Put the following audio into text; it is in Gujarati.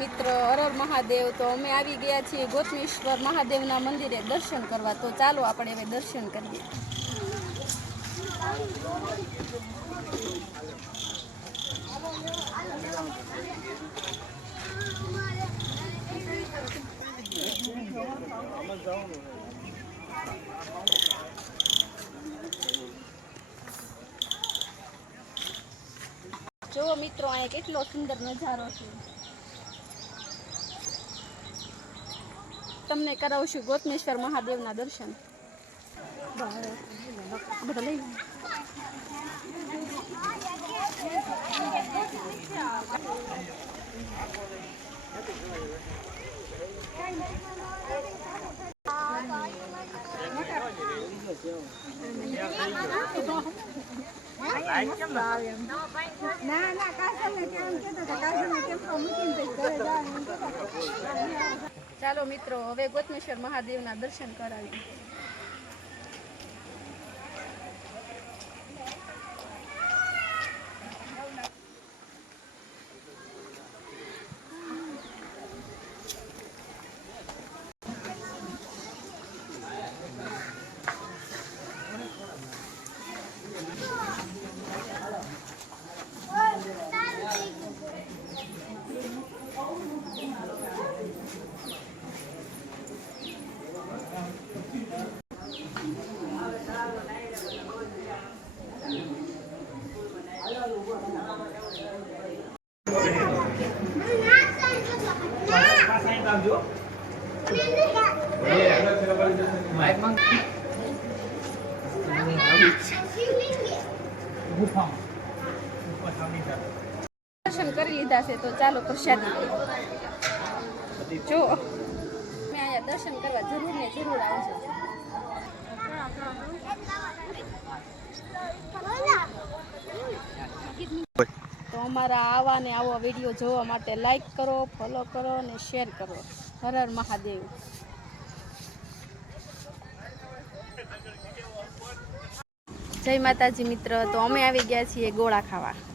મિત્ર હર હર મહાદેવ। તો અમે આવી ગયા છીએ ગોતમેશ્વર મહાદેવના મંદિરે દર્શન કરવા। તો ચાલો આપણે હવે દર્શન કરીએ। જો મિત્રો અહીંયા કેટલો સુંદર નજારો છે। તમને કરાવશું ગોતમેશ્વર મહાદેવના દર્શન। ચાલો મિત્રો હવે ગોતમેશ્વર મહાદેવના દર્શન કરાવીએ। દર્શન કરી લીધા છે તો ચાલો પ્રસાદી જો મેં અહીંયા દર્શન કરવા જરૂર ને જરૂર આવજો। તો અમારા આવા ને આવા વિડીયો જોવા માટે લાઈક કરો, ફોલો કરો અને શેર કરો। હર હર મહાદેવ। જય માતાજી મિત્ર। તો અમે આવી ગયા છીએ ગોળા ખાવા।